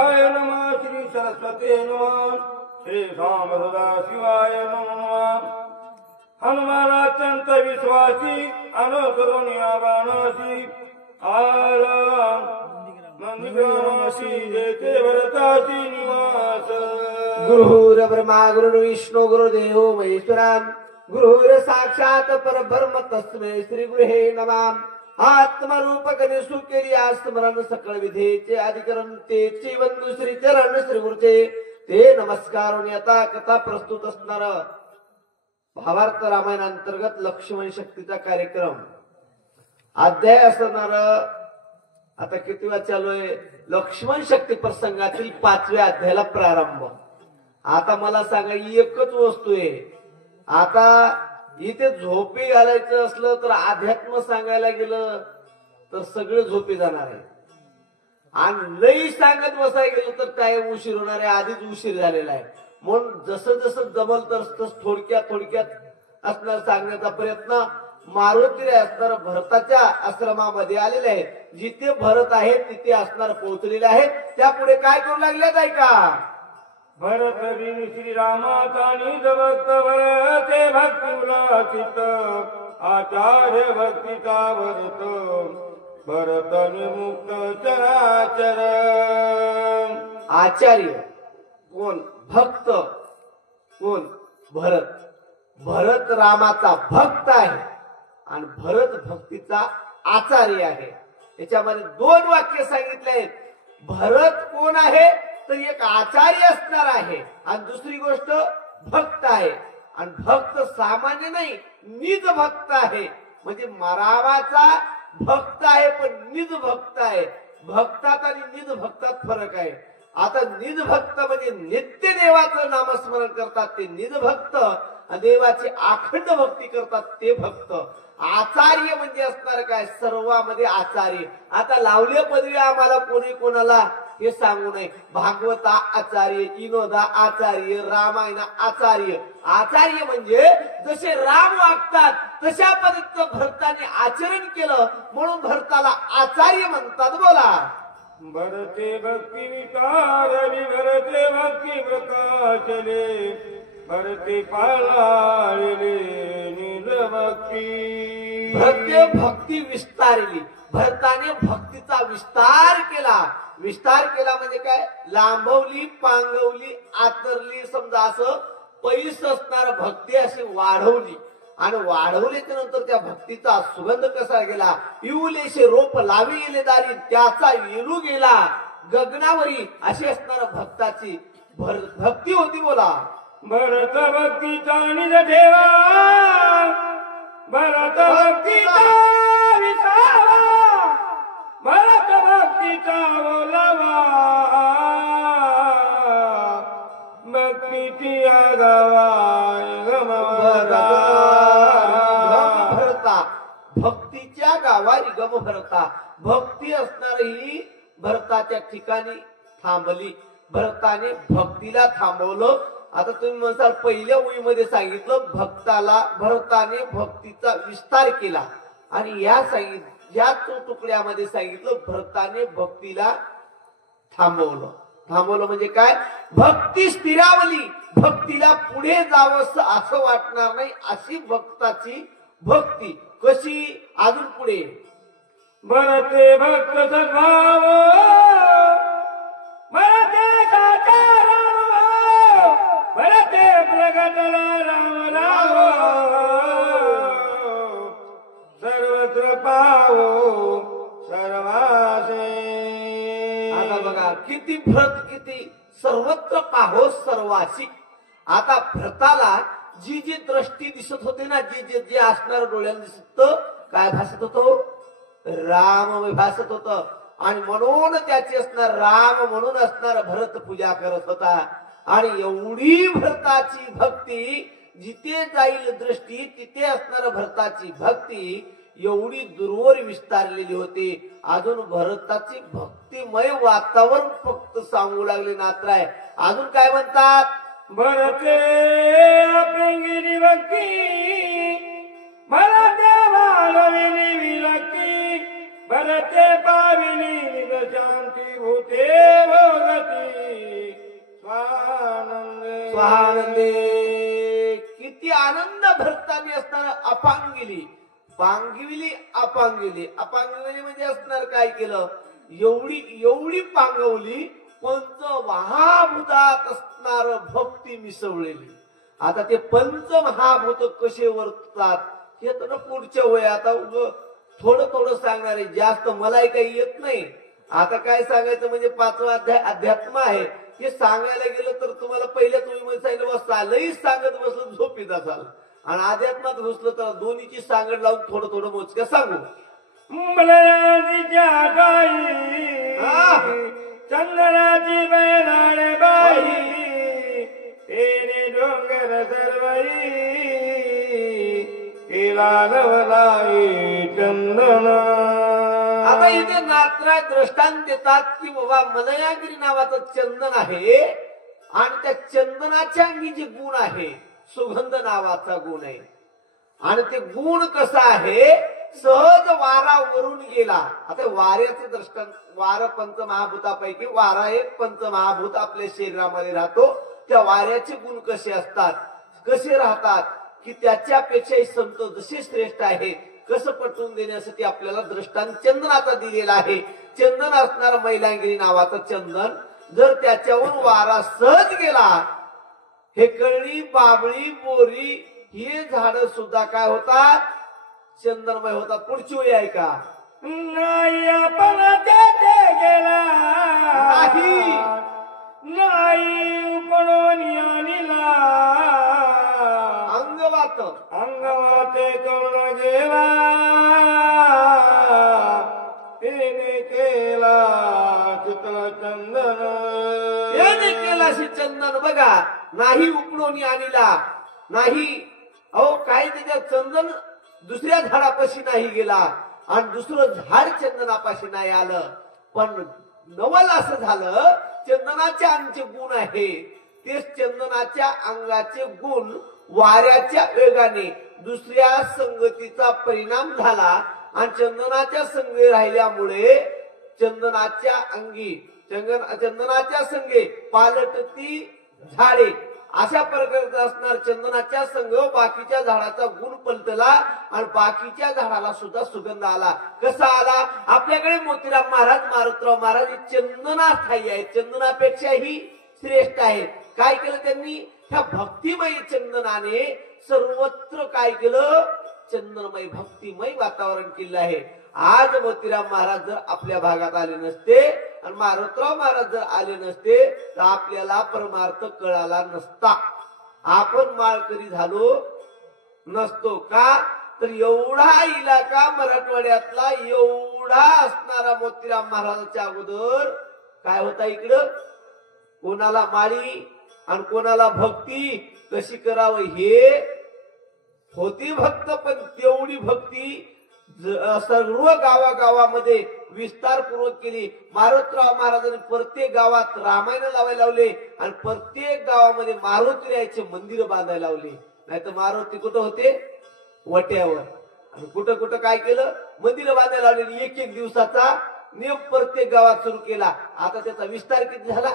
नमः श्री सरस्वती नमः श्री राम सदा शिवाय नमः। हनुमानात्यंत विश्वासी अनुकरुणिया बाणासी आराम मंदिरासी जेते भरतासी निवास। गुरुर ब्रह्मा गुरु विष्णु गुरुदेव महेश्वरा गुरुर साक्षात परब्रह्म तस्मै श्री गुरुहे नमः। आत्मरूप गणेशु केली स्मरण सकळ विधेचे अधिकरण तेचे बंधू श्री चरण श्री गुरुचे ते नमस्कार। आता कथा प्रस्तुत असणार भावार्थ रामायण अंतर्गत लक्ष्मण शक्तीचा कार्यक्रम अध्याय असणार। आता किती वेळा चालू आहे लक्ष्मण शक्ती प्रसंगातील 5व्या अध्यायाला प्रारंभ। आता मला सांगा एकच वस्तू आहे, आता इथे झोपी घालायचं असलं तर अध्यात्म सांगायला गेलं तर सगळे झोपी जाणार आहे आणि लई सांगत बसायला गेलं तर काय उशीर होणार आहे, आधीच उशीर झालेला आहे। म्हणून जसं जसं जमल तस थोडक्यात असणार सांगण्याचा प्रयत्न। मारुती असणार भरताच्या आश्रमामध्ये आलेले आहे, जिथे भरत आहे तिथे असणार पोहोचलेले आहेत। त्यापुढे काय करू लागलेत ऐका। भरत बिन श्री रामाचा निज भक्त भरते भक्ती उल्हासित आचार्य भक्तीचा भरत भरत विमुक्त चराचर। आचार्य कोण? भक्त कोण? भरत। भरत रामाचा भक्त आहे आणि भरत भक्तीचा आचार्य आहे। याच्यामध्ये 2 वाक्य सांगितले आहेत। भरत कोण आहे तर एक आचार्य असणार आहे आणि दुसरी गोष्ट भक्त आहे। आणि भक्त सामान्य नाही, निज भक्त आहे। म्हणजे रामाचा भक्त आहे पण निज भक्त आहे। भक्तात आणि निज भक्तात फरक आहे। आता निज भक्त म्हणजे नित्य देवाचं नामस्मरण करतात ते निज भक्त, देवाची अखंड भक्ती करतात ते भक्त। आचार्य म्हणजे असणार काय? सर्वांमध्ये आचार्य। आता लावले पदवी आम्हाला कोणी कोणाला हे सांगू नये। भागवता आचार्य, विनोदा आचार्य, रामायण आचार्य। आचार्य म्हणजे जसे राम वागतात तशा पद्धतीचं भरताने आचरण केलं म्हणून भरताला आचार्य म्हणतात। बोला। भरते भक्ती विकार भरते भक्ती प्रकाशले भरते पाळले निज भक्ती। भरते भक्ती विस्तारली, भरताने भक्तीचा विस्तार केला। विस्तार केला म्हणजे काय? लांबवली, पांगवली, आतरली, समजा असं पैस असणार भक्ती अशी वाढवली आणि वाढवल्याच्या नंतर त्या भक्तीचा सुगंध कसा गेला? इवलेशे रोप लावी गेले दारी त्याचा वेलू गेला गगनावरी अशी असणार भक्ताची भक्ती होती। बोला। भरत भक्तीचा निज ठेवा भरत भक्तीचा विसावा भरत भक्तीचा बोलावा भक्तीची आगावा भरता भक्तीच्या गावारी गम भरता। भक्ती असणार ही भरताच्या ठिकाणी थांबली, भरताने भक्तीला थांबवलं। आता तुम्ही म्हणसाल पहिल्या ओळीमध्ये सांगितलं भरताने भक्तीचा विस्तार केला आणि या तुकड्यामध्ये सांगितलं भरताने भक्तीला थांबवलं। थांबवलं म्हणजे काय? भक्ती स्थिरावली, भक्तीला पुढे जावं असं वाटणार नाही अशी भक्ताची भक्ती। कशी? अजून पुढे भरते भक्त सद्भाव भरते साचार भरते प्रगटला राम सर्वत्र पावो सर्वासे। आता बघा किती भ्रत, किती सर्वत्र पाहो सर्वासी। आता भ्रताला जी जी दृष्टी दिसत होते ना, जे असणार डोळ्याला दिसत काय भासत होतो? राम भासत होत आणि म्हणून त्याची असणार राम म्हणून असणार भरत पूजा करत होता। आणि एवढी भरताची भक्ती जिथे जाईल दृष्टी तिथे असणार भरताची भक्ती एवढी दूरवर विस्तारलेली होती। अजून भरताची भक्तिमय वातावरण फक्त सांगू लागले नात्राय। अजून काय म्हणतात? भरते अपिंगिरी भक्ती भरते वाढविली विलकी भरते पाविली निज शांती भूते भोगती पांगविली अपांगविली म्हणजे असणार काय केलं, एवढी पांगवली पंचमहाभूतात असणार भक्ती मिसळलेली. आता ते पंचमहाभूत कसे वर्ततात हे तर पुढच्या वय. आता थोडं सांगणार आहे, जास्त मलाही काही येत नाही. आता काय सांगायचं म्हणजे 5वा अध्याय अध्यात्म आहे. हे सांगायला गेलं तर तुम्हाला पहिले तुम्ही सांगितलं चालही सांगत बसलं झोपीत असाल, आणि अध्यात्मात घुसलं तर दोन्हीची सांगड लावून थोडं मोजक्या सांगू. चंदनाची बैलाडे बाई तेने डोंगर सर्वई केला नवलाई चंदन. आता इथे नात्रा दृष्टांत देतात की बाबा मलयागिरी नावाचं चंदन आहे, आणि त्या चंदनाच्या अंगी जे गुण आहे सुगंध नावाचा गुण आहे. आणि ते गुण कसा आहे, सहज वारा वरून गेला. आता वाऱ्याचे दृष्टांत, वारा पंचमहाभूतापैकी वारा एक पंचमहाभूत आपल्या शरीरामध्ये राहतो. त्या वाऱ्याचे गुण कसे असतात, कसे राहतात, की त्याच्यापेक्षाही संत जसे श्रेष्ठ आहेत कसं पटवून देण्यासाठी आपल्याला दृष्टांत चंदनाचा दिलेला आहे. चंदन असणार मैलांगिरी नावाचं चंदन, जर त्याच्यावर वारा सहज गेला, हे कळणी बाबळी बोरी हे झाड सुद्धा काय होतात, चंदनमय होतात. पुढची वेळ आहे का, नाही आपण तेथे गेला नाही म्हणून यानीला अंगवाते करून गेला तेने केला चित्र चंदन. याने केला चंदन. बघा, नाही उपणून आणला नाही. अहो काय त्याच्या चंदन दुसऱ्या झाडापाशी नाही गेला, आणि दुसरं झाड चंदनापाशी नाही आलं. पण नवल असं झालं, चंदनाच्या अंगचे गुण आहे तेच चंदनाच्या अंगाचे गुण वाऱ्याच्या वेगाने दुसऱ्या संगतीचा परिणाम झाला, आणि चंदनाच्या संगे राहिल्यामुळे चंदनाच्या अंगी चंदनाच्या संगे पालटती झाडे अशा प्रकारचा असणार. चंदनाच्या संग बाकीच्या झाडाचा गुण पलटला, आणि बाकीच्या झाडाला सुद्धा सुगंध आला. कसा आला, आपल्याकडे मोतीराम महाराज मारुतराव महाराज चंदनास्थायी आहेत, चंदनापेक्षाही श्रेष्ठ आहेत. काय केलं त्यांनी, ह्या भक्तिमय चंदनाने सर्वत्र काय केलं, चंदनमय भक्तिमय वातावरण केलं आहे. आज मोतीराम महाराज जर आपल्या भागात आले नसते आणि मारुतराव महाराज जर आले नसते तर आपल्याला परमार्थ कळाला नसता, आपण माळकरी झालो नसतो. का तर एवढा इलाका मराठवाड्यातला एवढा असणारा मोतीराम महाराजांच्या अगोदर काय होता, इकडं कोणाला माळी आणि कोणाला भक्ती कशी करावं हे होती भक्त. पण तेवढी भक्ती सर्व गावागावामध्ये विस्तारपूर्वक केली. मारुतराव महाराजांनी प्रत्येक गावात रामायण लावायला लावले, आणि प्रत्येक गावामध्ये मारुतीरायाचे मंदिर बांधायला लावले. नाही तर मारुती कुठं होते, वट्यावर. आणि कुठं काय केलं, मंदिर बांधायला लावलेली. एक दिवसाचा नियम प्रत्येक गावात सुरू केला. आता त्याचा विस्तार किती झाला,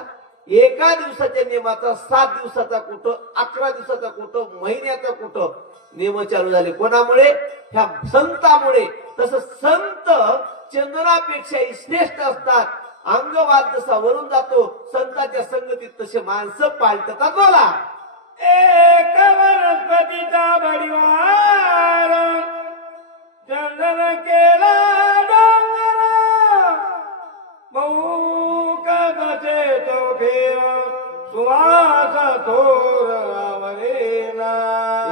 एका दिवसाच्या नियमाचा 7 दिवसाचा कुठं, 11 दिवसाचा कुठं, महिन्याचा कुठं नियम चालू झाले. कोणामुळे, ह्या संतामुळे. तसं संत चंदनापेक्षाही श्रेष्ठ असतात. अंगवाद जसा वरून जातो, संतांच्या संगतीत तसे माणसं पालटतात. बोला, एक वनस्पतीचा बडिवार चंदन केला डोंगर कदाचे तो फेर सुवास थोर आवरेना.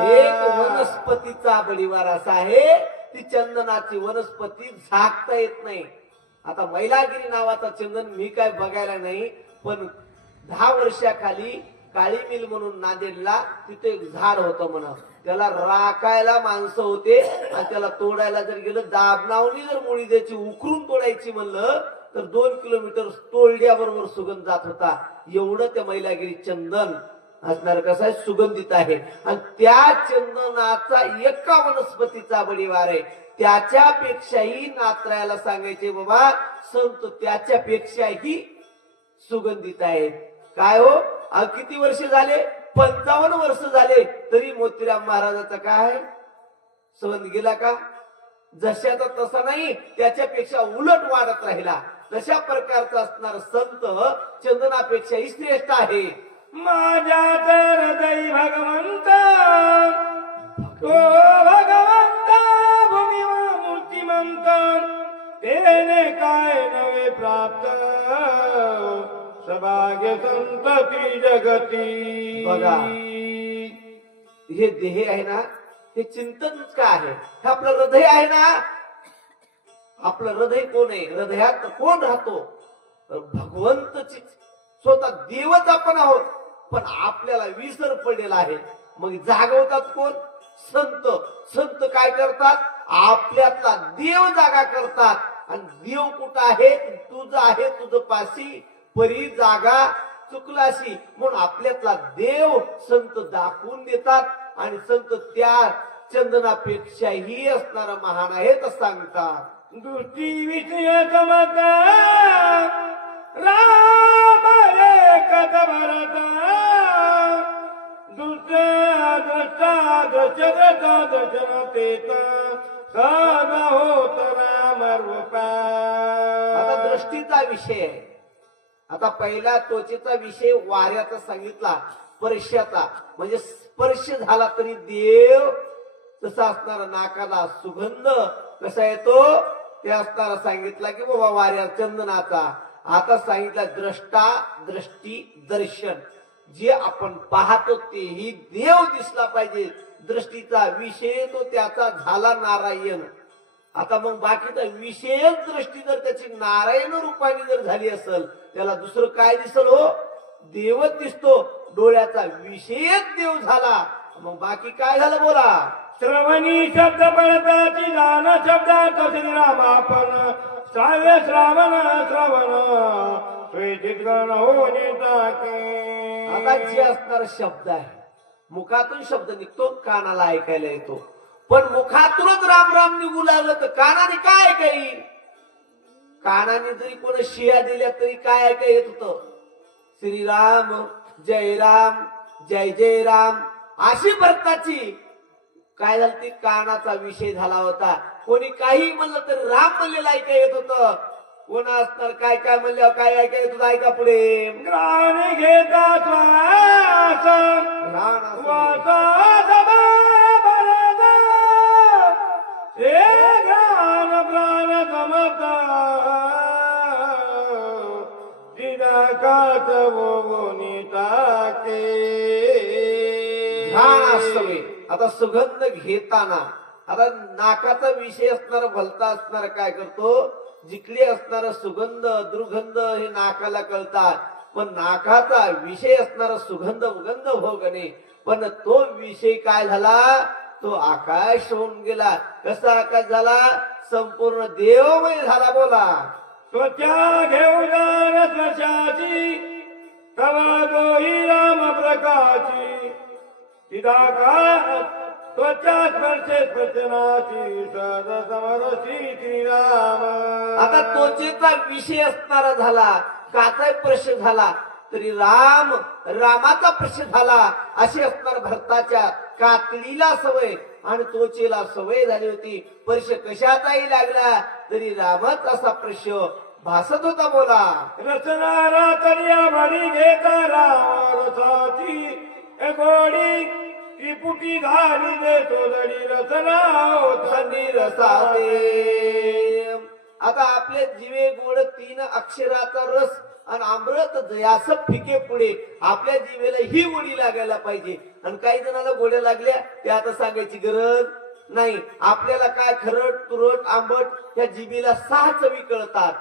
एक वनस्पतीचा बडिवार असा आहे, ती चंदनाची वनस्पती झाकता येत नाही. आता मैलागिरी नावाचा चंदन मी काय बघायला नाही, पण 10 वर्षाखाली काळी मिल म्हणून नांदेडला तिथे एक झाड होतं म्हणा, त्याला राखायला माणसं होते, आणि त्याला तोडायला जर गेलं, दाबनावणी जर मुळी द्यायची, उकरून तोडायची म्हणलं तर 2 किलोमीटर तोडल्याबरोबर सुगंध जात होता. एवढं त्या मैलागिरी चंदन असणार, कसं आहे, सुगंधित आहे. आणि त्या चंदनाचा एका वनस्पतीचा बडिवार आहे. त्याच्यापेक्षाही नात्रायाला सांगायचे बाबा, संत त्याच्यापेक्षाही सुगंधित आहेत. काय हो, किती वर्ष झाले, 55 वर्ष झाले, तरी मोतीराम महाराजाचा काय सहन गेला का? जशाचा तसा नाही, त्याच्यापेक्षा उलट वाढत राहिला. तशा प्रकारचा असणार संत चंदनापेक्षाही श्रेष्ठ आहे. माझ्या तर हृदय भगवंत तो भगवंत भूमिमा मूर्तिमंत तेने काय नवे प्राप्त सभाग्य संतती जगती. बघा, हे देह आहे ना, हे चिंतन का आहे? हे आपलं हृदय आहे ना. आपलं हृदय कोण आहे? हृदयात कोण राहतो? भगवंत स्वतः देवच आपण आहोत. पण आपल्याला विसर पडलेला आहे. मग जागवतात कोण? संत. संत काय करतात? आपल्यातला देव जागा करतात. आणि देव कुठं आहे? तुझं आहे, तुझं पाशी परी जागा चुकलाशी. म्हणून आपल्यातला देव संत दाखवून देतात. आणि संत त्या चंदनापेक्षाही असणारा महान आहे तर सांगतात. दृष्टी विषय समत राम एकच भरत दुसऱ्या दृष्टा दशरथ दशरथेत सहज होत राम रूपा. आता दृष्टीचा विषय आहे. आता पहिला त्वचेचा विषय वाऱ्याचा सांगितला, स्पर्शाचा म्हणजे स्पर्श झाला तरी देव. तसा असणारा नाकाला सुगंध कसा येतो ते असणारा सांगितला की बाबा वाऱ्या चंदनाचा. आता सांगितला द्रष्टा दृष्टी दर्शन. जे आपण पाहतो तेही देव दिसला पाहिजे. दृष्टीचा विषय तो त्याचा झाला नारायण. आता मग बाकीचा विषयच दृष्टी जर त्याची नारायण रूपाने जर झाली असेल, त्याला दुसरं काय दिसल? हो, देवच दिसतो. डोळ्याचा विषयच देव झाला. मग बाकी काय झालं बोला? श्रवणी शब्द पडताची जाण शब्दात श्रीरामापण श्राव्य श्रावण श्रवण स्वेचित गण होणे टाके. आता जे असणार शब्द आहे, मुखातून शब्द निघतो, कानाला ऐकायला येतो. पण मुखातूनच राम राम निघू लागलं तर कानाने काय ऐकाय? कानाने जरी कोण शिया दिल्या तरी काय ऐकाय येत होतं? श्रीराम जय राम जय जय राम अशी भरताची काय झालं? ती कानाचा विषय झाला होता. कोणी काही म्हणलं तर राम म्हणलेलं ऐकाय येत होतं. कोण असणार काय काय म्हणल्यावर काय ऐकाय येत होतं? ऐका पुढे. ग्राण घेता श्वास हे ग्राण प्राण समत जिजाकात बोगुनी टाके. घाण असवे. आता सुगंध घेताना आता नाकाचा विषय असणारा भलता असणारा काय करतो? जिकडे असणारा सुगंध दुर्गंध हे नाकाला कळतात. पण नाकाचा विषय असणारा सुगंध उगंध भोगणे. पण तो विषय काय झाला? तो आकाश होऊन गेला. कसा आकाश झाला? संपूर्ण देवमय झाला. बोला. त्वचा घेऊन त्वचाची तवा दोही राम प्रकाशी त्वचा स्पर्शे स्पर्शनाची सद समरसी श्रीराम. आता त्वचेचा विषय असणारा झाला, काचा प्रश्न झाला तरी राम रामाचा प्रश्न झाला. अशी असणार भरताच्या कातडीला सवय आणि त्वचेला सवय झाली होती. स्पर्श कशाचाही लागला तरी रामच असा प्रश्न भासत होता. बोला. रचनारा तर्या बडी घेता राम रसाची गोडी त्रिपुटी घाली देतो दडी रचना थंडी रसाते. आता आपले जीवे गोड तीन अक्षराचा रस आणि अमृत जयास फिके पुढे. आपल्या जीवेला ही गोडी लागायला पाहिजे. आणि काही जणांना गोड्या लागल्या ते आता सांगायची गरज नाही. आपल्याला काय खरट तुरट आंबट या जिभेला 6 चवी कळतात.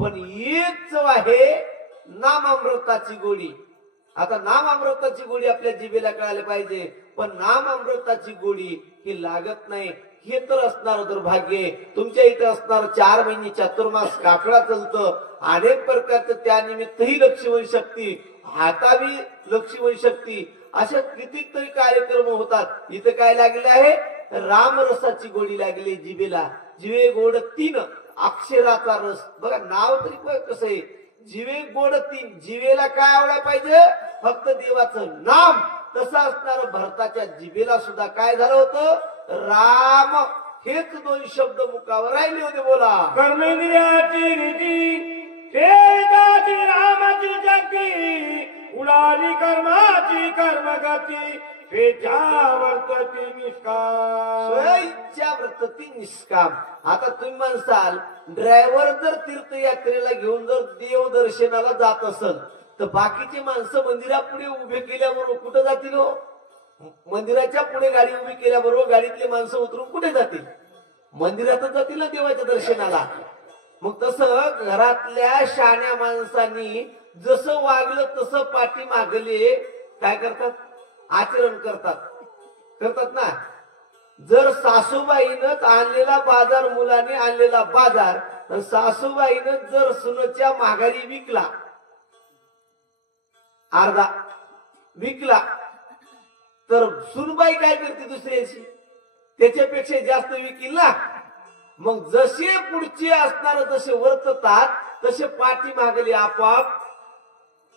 पण एक चव आहे नामामृताची गोडी. आता नाम अमृताची गोडी आपल्या जिभेला कळायला पाहिजे. पण नाम अमृताची गोडी ही लागत नाही. हे तर असणार दुर्भाग्य. तुमच्या इथे असणार 4 महिने चातुर्मास काकडा चालतं. अनेक प्रकारचं त्यानिमित्तही लक्ष्मण शक्ती हातावी लक्ष्मण शक्ती अशा कितीतरी कार्यक्रम होतात. इथं काय लागले आहे? रामरसाची गोडी लागली जिभेला. जिवे गोड 3 अक्षराचा रस. बघा नाव तरी कसं आहे? जिवे गोड 3. जिवेला काय आवडायला पाहिजे? फक्त देवाचं नाम. तसं असणार भरताच्या जिभेला सुद्धा काय झालं होतं? राम हेच दोन शब्द मुखावर राहिले होते. बोला. कर्मेंद्रियाची रीती तेजाची रामाची जगती उडाली कर्माची कर्मगती वर्तती निष्काम स्वइच्छा वर्तती निष्काम. आता तुम्ही म्हणसाल ड्रायव्हर जर तीर्थयात्रेला घेऊन जर देव दर्शनाला जात असेल तर बाकीची माणसं मंदिरापुढे उभे केल्याबरोबर कुठे जातील हो? मंदिराच्या पुढे गाडी उभी केल्याबरोबर गाडीतले माणसं उतरून कुठे जातील? मंदिरातच जातील ना देवाच्या दर्शनाला. मग तसं घरातल्या शहाण्या माणसांनी जसं वागलं तसं पाठी मागले काय करतात? आचरण करतात ना. जर सासूबाईनच आणलेला बाजार, मुलाने आणलेला बाजार, सासूबाईनं जर सुनच्या माघारी विकला, अर्धा विकला, तर सुनबाई काय करते दुसऱ्याची? त्याच्यापेक्षा जास्त विकील ना. मग जसे पुढचे असणार जसे वर्ततात तसे पाठी मागले आपोआप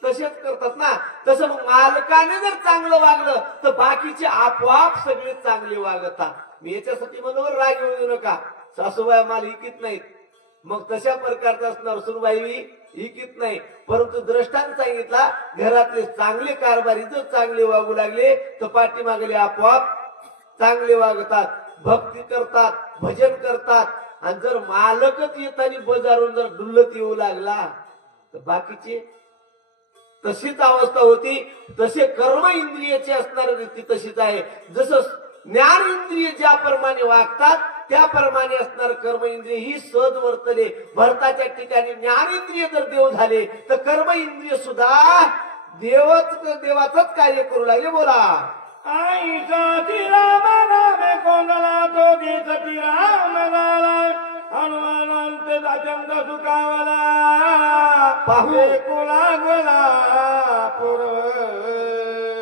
तसेच करतात ना. तसं मग मालकाने जर चांगलं वागलं तर बाकीचे आपोआप सगळे चांगले वागतात. मी याच्यासाठी म्हणून राग येऊ देऊ नका. सासूबाई माल इकीत नाहीत, मग तशा प्रकारचा असणार सुनबाई इकीत नाही. परंतु द्रष्टांत सांगितला घरातले चांगले कारभारी जर चांगले वागू लागले तर पाठी मागले आपोआप चांगले वागतात, भक्ती करतात, भजन करतात. आणि जर मालकच येताना बाजारून जर डुल्लत येऊ लागला तर बाकीचे तशीच अवस्था होती. तसे कर्म इंद्रियाचे असणारी रीती तशीच आहे. जसं ज्ञान इंद्रिय ज्याप्रमाणे वागतात त्याप्रमाणे असणार कर्म इंद्रिय ही सहज वर्तले. भरताच्या ठिकाणी ज्ञान इंद्रिय जर देव झाले तर कर्म इंद्रिय सुद्धा देवाचंच कार्य करू लागले. बोला. आई सती राम नामे कोंडला तो सती राम झाला हनुमानंत अत्यंत सुखावला पाहू लागला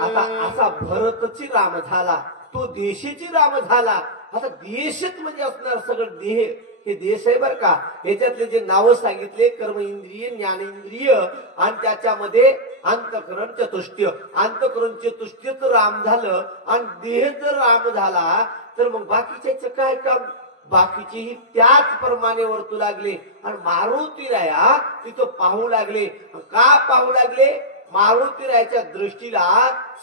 आता असा भरतची राम झाला, तो देशाची राम झाला. आता देशच म्हणजे असणार सगळं देह, हे देश आहे बर का. याच्यातले जे नावं सांगितले कर्म इंद्रिय, ज्ञानेंद्रिय आणि त्याच्यामध्ये अंतःकरण चतुष्टय. अंतःकरण चतुष्टयच राम झालं आणि देह जर राम झाला तर मग बाकीच्याच काय काम? बाकीचेही त्याच प्रमाणे वर्तू लागले. आणि मारुतीराया तिथं पाहू लागले. का पाहू लागले? मारुतीरायाच्या दृष्टीला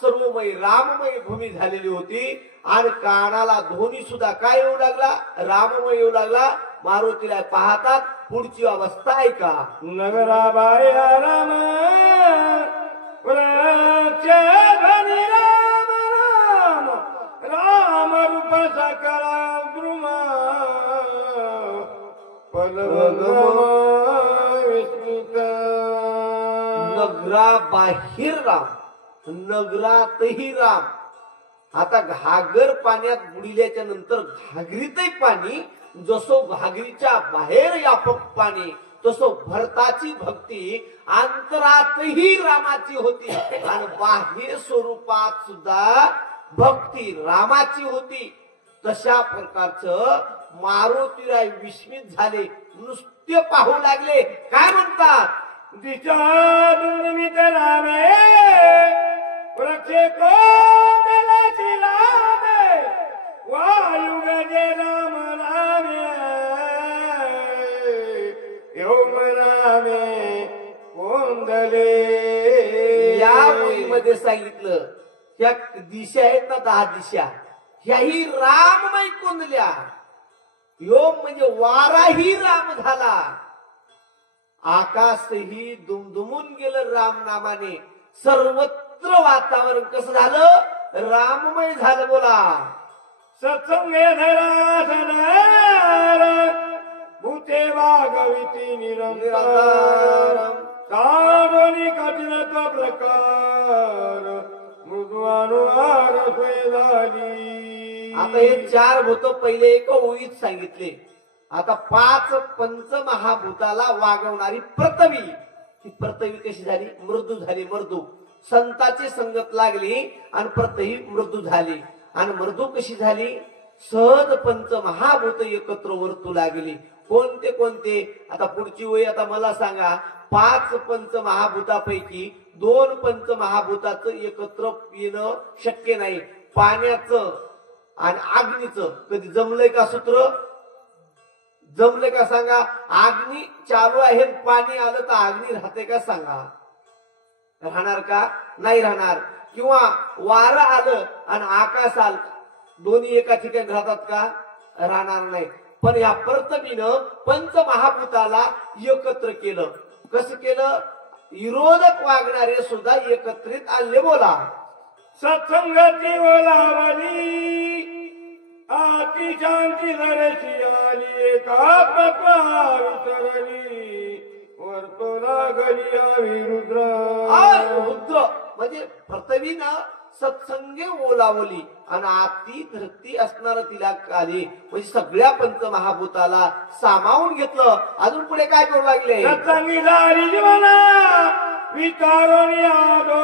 सर्वमय राममय भूमी झालेली होती आणि कानाला ध्वनी सुद्धा काय येऊ लागला? राममय येऊ लागला. मारुतीराय पाहतात. पुढची अवस्था आहे का? नगराबाई राम ध्वनी राम राम राम रूप सकला द्रुमा नगरा बाहेर राम, नगरातही राम. आता घागर पाण्यात बुडिल्याच्या नंतर घागरीतही पाणी, जसं घागरीच्या बाहेर यापक पाणी तसं भरताची भक्ती अंतरातही रामाची होती आणि बाह्य स्वरूपात सुद्धा भक्ती रामाची होती. तशा प्रकारचं मारुतीराय विस्मित झाले, नुसते पाहू लागले. काय म्हणतात? दिशा दुर्मित रामे वृक्षे कोंडलाची लामे वायु गजे राम रामे योम रामे कोंडले. या मोहीमध्ये सांगितलं त्या दिशा आहेत ना 10 दिशा, ह्याही राममय कोंदल्या. योम म्हणजे वाराही राम झाला, आकाशही दुमदुमून गेलं राम नामाने. सर्वत्र वातावरण कसं झालं? राममय झालं. बोला. सत्संग भूते वागविती निरंतर काढोनी कठिणत प्रकार मृदुवानुहार झाली. आता हे 4 भूत पहिले एका ओळीत सांगितले. आता 5 पंचमहाभूताला वागवणारी पृथ्वी, ती पृथ्वी कशी झाली? मृदू झाली. मृदू संताची संगत लागली आणि पृथ्वी मृदू झाली. आणि मृदू कशी झाली? सहज पंचमहाभूत एकत्र वर्तू लागली. कोणते कोणते? आता पुढची ओळी आता मला सांगा. 5 पंचमहाभूतापैकी 2 पंचमहाभूताचं एकत्र येणं शक्य नाही. पाण्याचं आणि अग्नीचं कधी जमलंय का सूत्र? जमलंय का सांगा? अग्नी चालू आहे, पाणी आलं तर अग्नी राहते का सांगा? राहणार का? नाही राहणार. किंवा वारं आलं आणि आकाश आलं, दोन्ही एका ठिकाणी राहतात का? राहणार नाही. पण या प्रथमीनं पंचमहाभूताला एकत्र केलं. कसं केलं? विरोधक वागणारे सुद्धा एकत्रित आणले. बोला. सत्संगती ओलावली आती शांती धरशी आली एकात्मत्वा विसरली वर्तो लागली रुद्र. रुद्र म्हणजे पृथ्वीनं सत्संगे ओलावली आणि आती धरती असणार तिला आली. म्हणजे सगळ्या पंचमहाभूताला सामावून घेतलं. अजून पुढे काय करू लागले? सत्संगी झाली जीवना विचारून यादो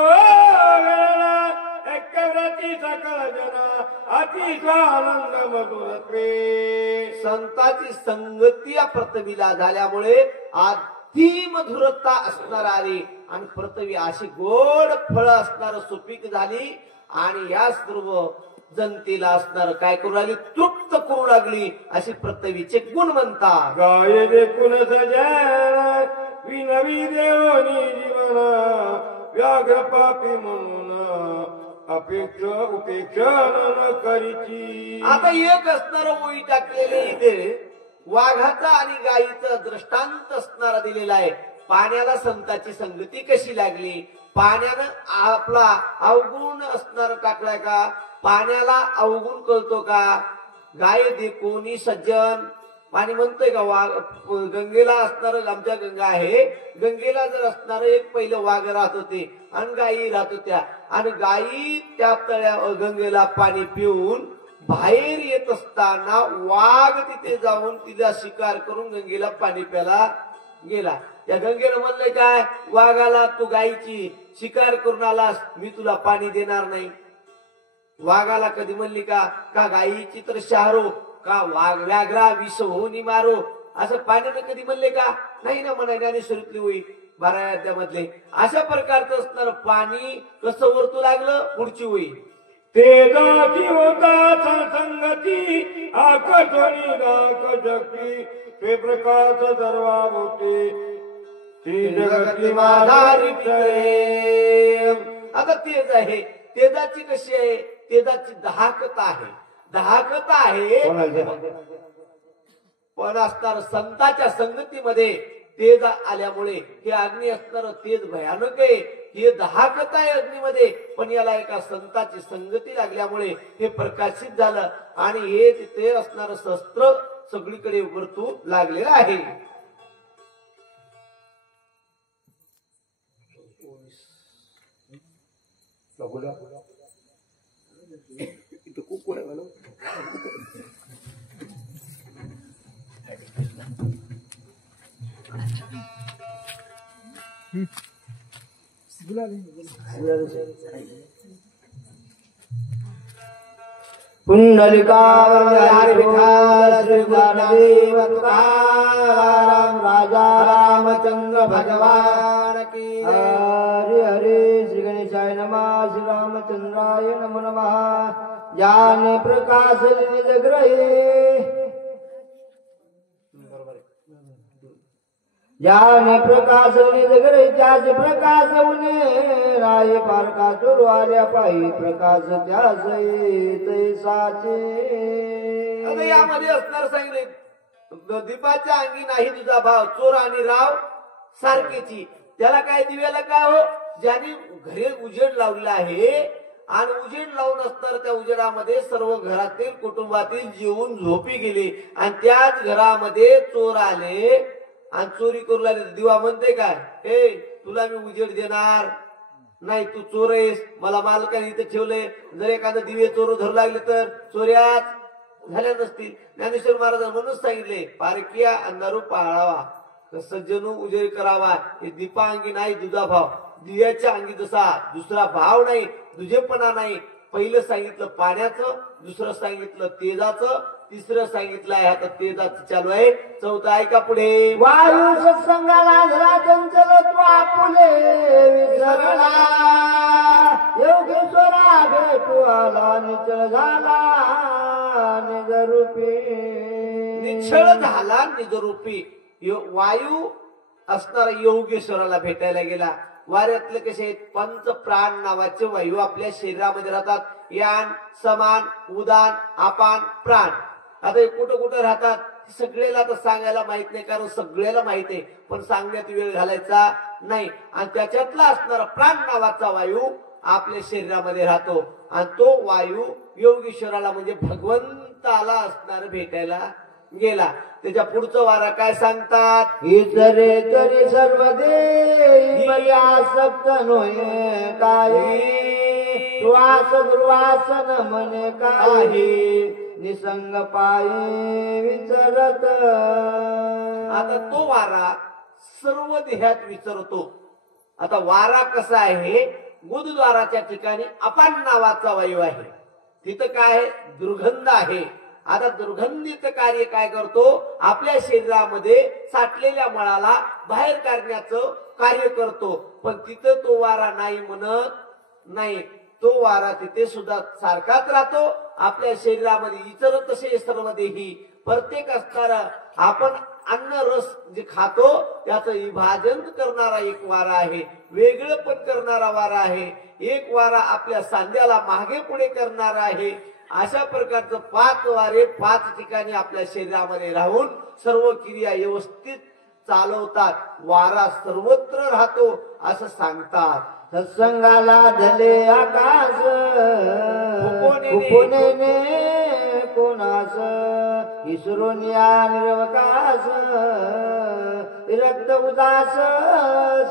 एकव्रती सकल जना अतिशय आनंद मधुरत्वे. संतांची संगती या पृथ्वीला झाल्यामुळे अति मधुरता असणार आली आणि पृथ्वी अशी गोड फळ असणार सुपीक झाली आणि या सर्व जनतेला असणार काय करू लागली? तृप्त करू लागली. अशी पृथ्वीचे गुण म्हणतात. गाय देखून सजन विनवी देवनी जीवना व्याघ्र पापी म्हणून अपेक्षा उपेक्षा न करीची. आता एक असणार ओळी टाकलेले इथे वाघाचा आणि गायीचं दृष्टांत असणारा दिलेला आहे. पाण्याला संतांची संगती कशी लागली? पाण्यानं आपला अवगुण असणार टाकलाय का? पाण्याला अवगुण कळतो का? गाय देखोनी सज्जन पाणी म्हणतोय का? वाघ गंगेला असणार, आमच्या गंगा आहे, गंगेला जर असणार एक पहिलं वाघ राहत होते आणि गायी राहत होत्या आणि गायी त्या तळ्या गंगेला पाणी पिऊन बाहेर येत असताना वाघ तिथे जाऊन तिचा शिकार करून गंगेला पाणी प्यायला गेला. या गंगेनं म्हणलंय काय? वाघाला तू गायीची शिकार करून आलास, मी तुला पाणी देणार नाही. वाघाला कधी म्हणली का गायीची तर शहारो का वाघ व्याघ्रा विष होऊन मारो असं पाण्यानं कधी म्हणले का? नाही ना. म्हणा ज्ञानेश्वरीतली होई 12 अध्यायामधले अशा प्रकारचं असणार पाणी कसं वरतू लागलं? पुढची होई तेजाची होता संगती आकर्षणी दाख जगती ते प्रकाश सर्वा होते ते जगती माधारी प्रेम. आता तेज आहे, तेजाची कशी आहे? तेजाची दहाकता आहे. दहाकता आहे पण असणार संतांच्या संगतीमध्ये तेज आल्यामुळे हे अग्नी असणार तेज भयानक आहे. हे दहाकता आहे अग्नीमध्ये, पण याला एका संतांची संगती लागल्यामुळे हे प्रकाशित झालं आणि हे तिथे असणार शस्त्र सगळीकडे वरतू लागलेलं आहे. पुंडलिकावरदारि विठाल श्री गुरुदेव तुकाराम राजा रामचंद्र भगवान की हरे हरे. श्री गणेशाय नमः. श्री रामचंद्राय नमो नमः. ज्ञान प्रकाश निज ग्रहे ज्ञान प्रकाश निज ग्रहे त्याच प्रकाश उने राय पारका चोरू आल्या पायी प्रकाश त्यास तैसाचे. यामध्ये असणार सांगितले दीपाच्या अंगी नाही तुझा भाव, चोर आणि राव सारखेची. त्याला काय दिव्याला काय हो? ज्याने घरी उजेड लावलेला आहे आणि उजेड लावून असणार त्या उजेडामध्ये सर्व घरातील कुटुंबातील जेवून झोपी गेले आणि त्याच घरामध्ये चोर आले आणि चोरी करू लागले. दिवा म्हणते काय? ए तुला मी उजेड देणार नाही, तू चोर आहेस, मला मालकाने इथे ठेवलंय. जर एखादं दिवे चोर धरू लागले तर चोऱ्यात झाल्या नसतील. ज्ञानेश्वर महाराजांनी म्हणून सांगितले पारकिया अंधारू पाळावा, सज्जनू उजेड करावा. हे दीपा अंगी नाही तुझा भाव, दिव्याच्या अंगी जसा दुसरा भाव नाही, दुजेपणा नाही. पहिलं सांगितलं पाण्याचं, दुसरं सांगितलं तेजाचं, तिसरं सांगितलं आहे आता तेजाचं चालू आहे. चौथं ऐका पुढे. वायू सत्संगाला झाला चंचल तो आपुले विसरला योगेश्वरा भेटू आला निचल झाला निश्चळ झाला निजरूपी वायू असणारा योगेश्वराला भेटायला गेला. वाऱ्यातले कसे पंच प्राण नावाचे वायू आपल्या शरीरामध्ये राहतात. यान, समान, उदान, अपान, प्राण. आता हे कुठं कुठं राहतात सगळ्याला तर सांगायला माहित नाही, कारण सगळ्याला माहित आहे, पण सांगण्यात वेळ घालायचा नाही. आणि त्याच्यातला असणारा प्राण नावाचा वायू आपल्या शरीरामध्ये राहतो. आणि तो वायू योगेश्वराला म्हणजे भगवंताला असणार भेटायला गेला. त्याच्या पुढचं वारा काय सांगतात? इतरे तरी सर्व देही आसक्त नोये काही श्वास दुर्वासन म्हणे काही निसंग पायी विचरत. आता तो वारा सर्व देहात विचरतो. आता वारा कसा आहे? गुदद्वाराच्या ठिकाणी अपान नावाचा वायू आहे. तिथं काय आहे? दुर्गंध आहे. आता दुर्गंधीचं कार्य काय करतो? आपल्या शरीरामध्ये साठलेल्या मळाला बाहेर काढण्याचं कार्य करतो. पण तिथं तो वारा नाही म्हणत नाही. तो वारा तिथे सुद्धा सारखाच राहतो. आपल्या शरीरामध्ये इतर तसे सर्व देही प्रत्येक असणारा आपण अन्न रस जे खातो त्याचं विभाजन करणारा एक वारा आहे. वेगळं पण करणारा वारा आहे. एक वारा आपल्या सांध्याला मागे पुढे करणारा आहे. अशा प्रकारचं 5 वारे 5 ठिकाणी आपल्या शरीरामध्ये राहून सर्व क्रिया व्यवस्थित चालवतात. वारा सर्वत्र राहतो असं सांगतात. सत्संगाला धले आकाश फुफुनेने कोणास इसरून या निरवकाश रक्त उदास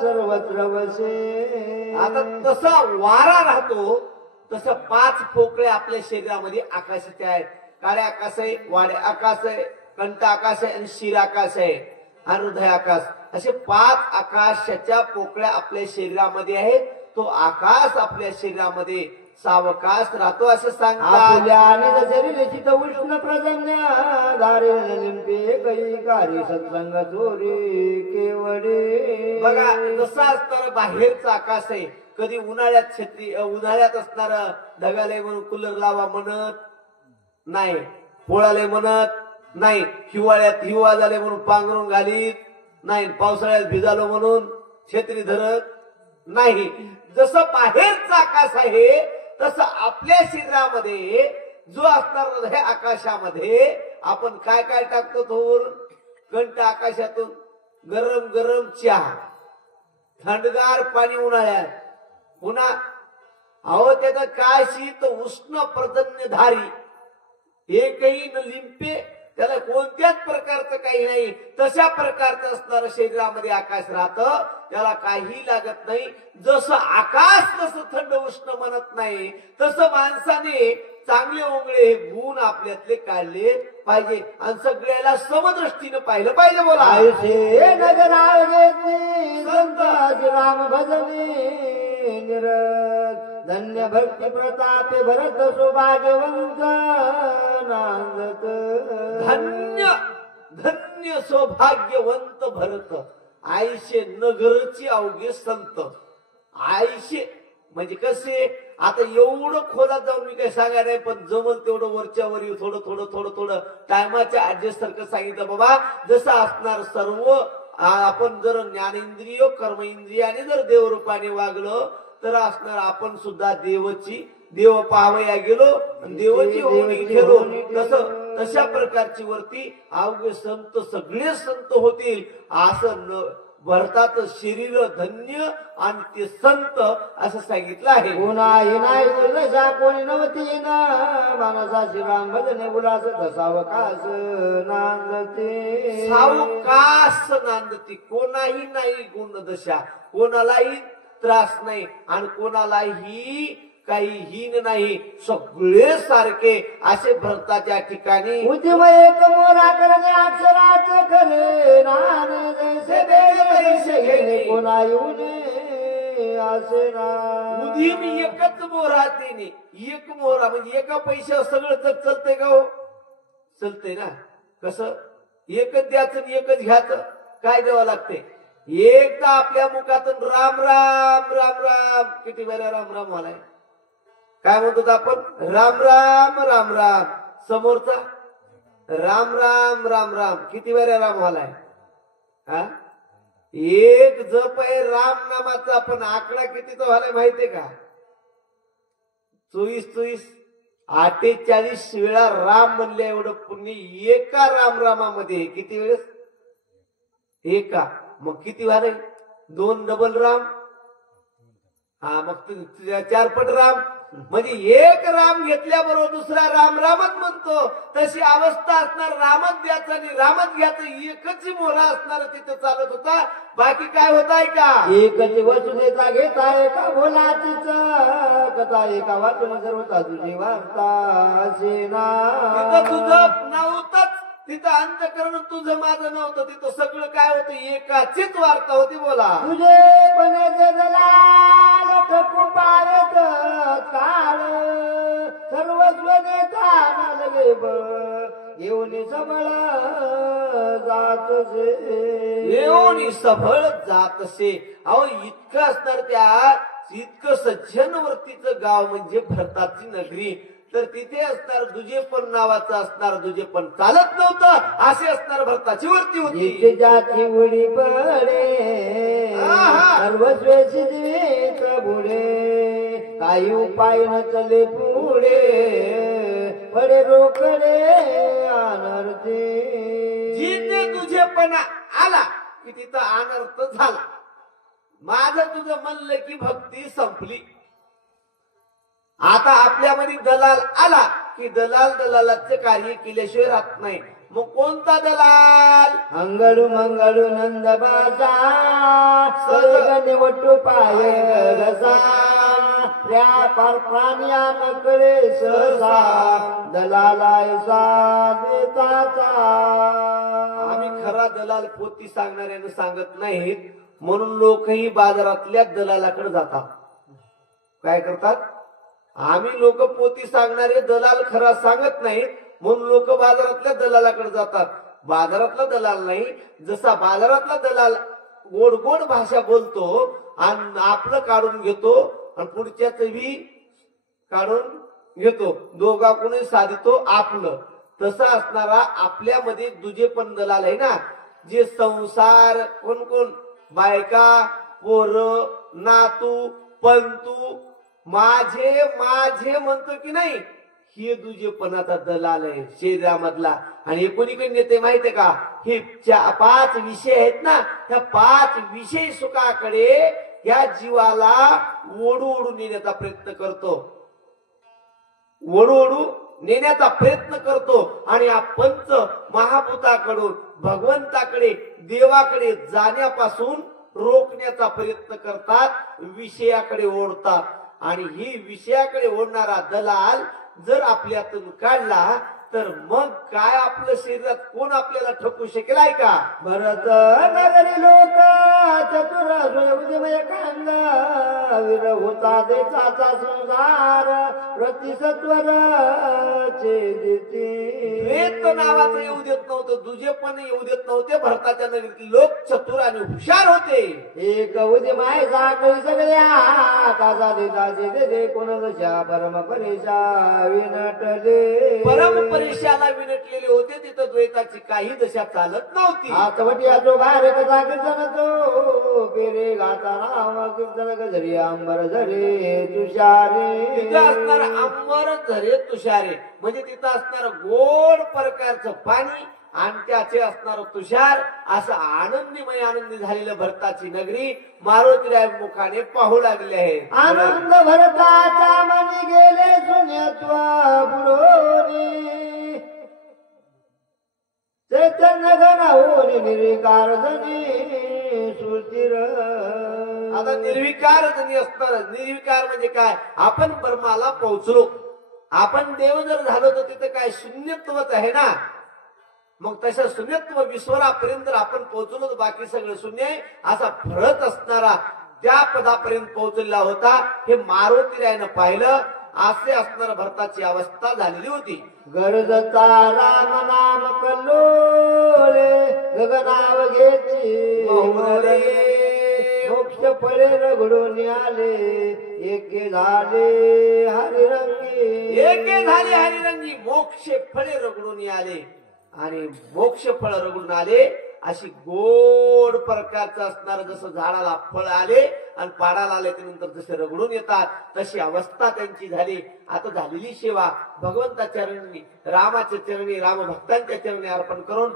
सर्वत्र वसे. आता तसा वारा राहतो तसं 5 पोकळे आपल्या शरीरामध्ये आकाशाचे आहेत. काळे आकाश आहे, वाडे आकाश आहे, कंठ आकाश आहे आणि शिर आकाश आहे आणि हृदय आकाश. असे 5 आकाशाच्या पोकळ्या आपल्या शरीरामध्ये आहेत. तो आकाश आपल्या शरीरामध्ये सावकाश राहतो असं सांगतात. शरीर उष्ण प्रजन्य धारे लिंपे काही कार्य सत्संग चोरी केवडे. बघा जसा असणारा बाहेरचा आकाश आहे. कधी उन्हाळ्यात असणार ढगाले म्हणून कूलर लावा म्हणत नाही, पोळाले म्हणत नाही, हिवाळ्यात हिवा झाले म्हणून पांघरून घालीत नाही, पावसाळ्यात भिजालो म्हणून छत्री धरत नाही. जसं बाहेरचा आकाश आहे तसं आपल्या शरीरामध्ये जो असणार हे आकाशामध्ये आपण काय काय टाकतो? थोर कंठ आकाशातून गरम गरम चहा, थंडगार पाणी उन्हाळ्यात, पुन्हा अहो त्याचं काय शीत उष्ण प्रजन्य धारी एकही न लिंपे, त्याला कोणत्याच प्रकारचं काही नाही. तशा प्रकारचं असणारं शरीरामध्ये आकाश राहतं. त्याला काही लागत नाही. जसं आकाश तसं थंड उष्ण म्हणत नाही तसं माणसाने चांगले ओंगळे हे गुण आपल्यातले काढले पाहिजे आणि सगळ्याला समदृष्टीनं पाहिलं पाहिजे. बोला आयुष्य संत राम भजने निरत धन्य भक्ती प्रतापे भरत सौभाग्यवंत नांदत. धन्य धन्य सौभाग्यवंत भरत. आयुष्य नगरची अवघे संत. आयुष्य म्हणजे कसे? आता एवढं खोलात जाऊन मी काही सांगायला नाही, पण जमल तेवढं वरच्या वर थोडं थोडं थोडं थोडं टायमाच्या ऍडजस्ट सारखं सांगितलं. बाबा जसं असणार सर्व आपण जर ज्ञानेंद्रिय कर्मेंद्रियाने जर देवरूपाने वागलं तर असणार आपण सुद्धा देव पाहावया गेलो देवाची होणी गेलो. तसं तशा प्रकारची वरती अवघे संत सगळे संत होतील असं भरतात. शरीर धन्य आणि ते संत असं सांगितलं आहे. कोणाही नाही जसा कोणी नव्हती ना मानसा श्रीराम भजने बुलास सावकाश नांदते. सावकाश नांदती. कोणाही नाही गुण दशा, कोणालाही त्रास नाही आणि कोणालाही काही हीन नाही. सगळे सारखे असे भरताच्या ठिकाणी उद्यम एक मोरा करणे अक्षरात खरे नान जैसे पैसे घेणे कोणा येऊने असे ना. उदीम एकच मोहरा देणे. एक मोहरा म्हणजे एका पैशावर सगळं जग चलतंय का? हो चलतंय ना. कसं? एकच द्यायचं एकच घ्यायचं. काय द्यावं लागते? एकदा आपल्या मुखातून राम राम राम राम. किती बऱ्या राम राम व्हालाय. काय म्हणतो आपण? राम राम राम राम. समोरचा राम राम राम राम किती वेळा राम व्हालाय? हा, एक जप आहे राम नामाचा, पण आकडा कितीचा व्हालाय माहितीये का? 24 48 वेळा राम म्हणले एवढं पुण्य एका राम रामामध्ये. किती वेळेस? एका. मग किती व्हाले? 2 डबल राम. हा, मग 4 पट राम. म्हणजे एक राम घेतल्याबरोबर दुसरा राम रामच म्हणतो. तशी अवस्था असणार. रामच द्यायचं आणि रामच घ्यायचं, एकच मोरा असणार तिथं चालत होता. बाकी काय होत आहे का? एकच वसुदेचा घेता एका बोलाचीच कथा, एका वाचून सर्वता तुझी वार्ता सेना. तिथं तुझं नव्हतंच, तिथं अंतकरण तुझं माझं नव्हतं, तिथं सगळं काय होतं? एकाचीच वार्ता होती. बोला. तुझे पणे दलाल ठकू पावेत काळ, सर्वस्व नेता लगे येऊन सबळ जातसे. येऊन सबळ जातसे. अहो इतकं असणार त्या, इतकं सज्जन वरतीचं गाव म्हणजे भरताची नगरी. तर तिथे असणार दुजेपण नावाचं असणार. दुजेपण चालत नव्हतं, असे असणार भरताची वरती होती. जाती उडी पडे सर्वस्वेची जीवित बुडे, काही उपाय न चले पुढे पडे रोकडे अनर्थे. जिथे तुझेपणा आला की तिथं अनर्थ झाला. माझं तुझं म्हणलं की भक्ती संपली. आता आपल्यामध्ये दलाल आला की दलालाचं कार्य केल्याशिवाय राहत नाही. मग कोणता दलाल? अंगडू मंगळू नंद बाजा निवटू पाय घसा, व्यापार प्राण्या नकडे सहसा दलालायचा देताचा. आम्ही खरा दलाल पोती सांगणाऱ्यानं सांगत नाहीत, म्हणून लोकही बाजारातल्या दलालाकडे जातात. काय करतात? आम्ही लोक पोती सांगणारे दलाल खरा सांगत नाहीत, म्हणून लोक बाजारातल्या दलालाकडे जातात. बाजारातला दलाल नाही, जसा बाजारातला दलाल गोड गोड भाषा बोलतो आणि आपलं काढून घेतो आणि पुढच्याच बी काढून घेतो, दोघा कोणी साधितो आपलं, तसा असणारा आपल्यामध्ये दुजेपण दलाल आहे ना. जे संसार कोण कोण, बायका पोर नातू पंतू माझे माझे म्हणतो की नाही, हे दुजेपणाचा दलाल आहे शरीरामधला. आणि कोणीकडे नेते माहितीये का? हे 5 विषय आहेत ना, त्या 5 विषय सुखाकडे या जीवाला ओढू ओढू नेण्याचा प्रयत्न करतो. ओढू नेण्याचा प्रयत्न करतो. आणि या पंच महाभूताकडून भगवंताकडे देवाकडे जाण्यापासून रोखण्याचा प्रयत्न करतात, विषयाकडे ओढतात. आणि ही विषयाकडे ओढणारा दलाल जर आपल्यातून काढला तर मग काय आपलं शरीरात कोण आपल्याला ठकू शकेल आहे का? भरत नगरी लोक चतुर उदयमय कांद वीर होता देचाचा संसार प्रतिसत्वर वेद नावाचं येऊ देत नव्हतं, दुजेपण येऊ देत नव्हते. भरताच्या नगरीतील लोक चतुर आणि हुशार होते. एक उदयमाय साखळी सगळ्या काजा देताचे दे कोण दशा परम परेशा विनटले. परम परेशाला विनटलेले होते. तिथं द्वैताची काही दशा चालत नव्हती. आतवटी जो बाहेर कथा कीर्तन तो पेरे गाता राम कीर्तन गजरी अंबर झरे तुषारे. तिथं असणार अंबर झरे तुषारे म्हणजे तिथं असणार गोड प्रकारचं पाणी आणि त्याचे असणार तुषार. असं आनंदी झालेलं भरताची नगरी मारुतीराय मुखाने पाहू लागले आहे. आनंद भरताच्या मनी गेले शून्यत्व बुडोनी, चैतन्य घन होऊन निर्विकार जनी सुस्थिर. आता निर्विकार जणी असणार. निर्विकार म्हणजे काय? आपण ब्रह्माला पोहोचलो, आपण देव जर झालो तर तिथं काय शून्यत्वच आहे ना. मग तशा शून्यत्व विश्वरापर्यंत आपण पोहोचलो तर बाकी सगळं शून्य आहे असा फळत असणारा त्या पदापर्यंत पोहोचलेला होता. हे मारुतीरायनं पाहिलं. असे असणारा भरताची अवस्था झालेली होती. गरजता राम नाम कल्लोळे गगनाव घेती मोक्ष फळे रगडून आले एके झाले हरिरंगी. एके झाले हरिरंगी मोक्ष फळे रगडून आले. आणि मोक्ष फळ रगडून आले. अशी गोड प्रकारचं असणार, जसं झाडाला फळ आले आणि पाडाला आले त्यानंतर जसे रगडून येतात तशी अवस्था त्यांची झाली. आता झालेली सेवा भगवंताच्या चरणी, रामाच्या चरणी, रामभक्तांच्या चरणी अर्पण करून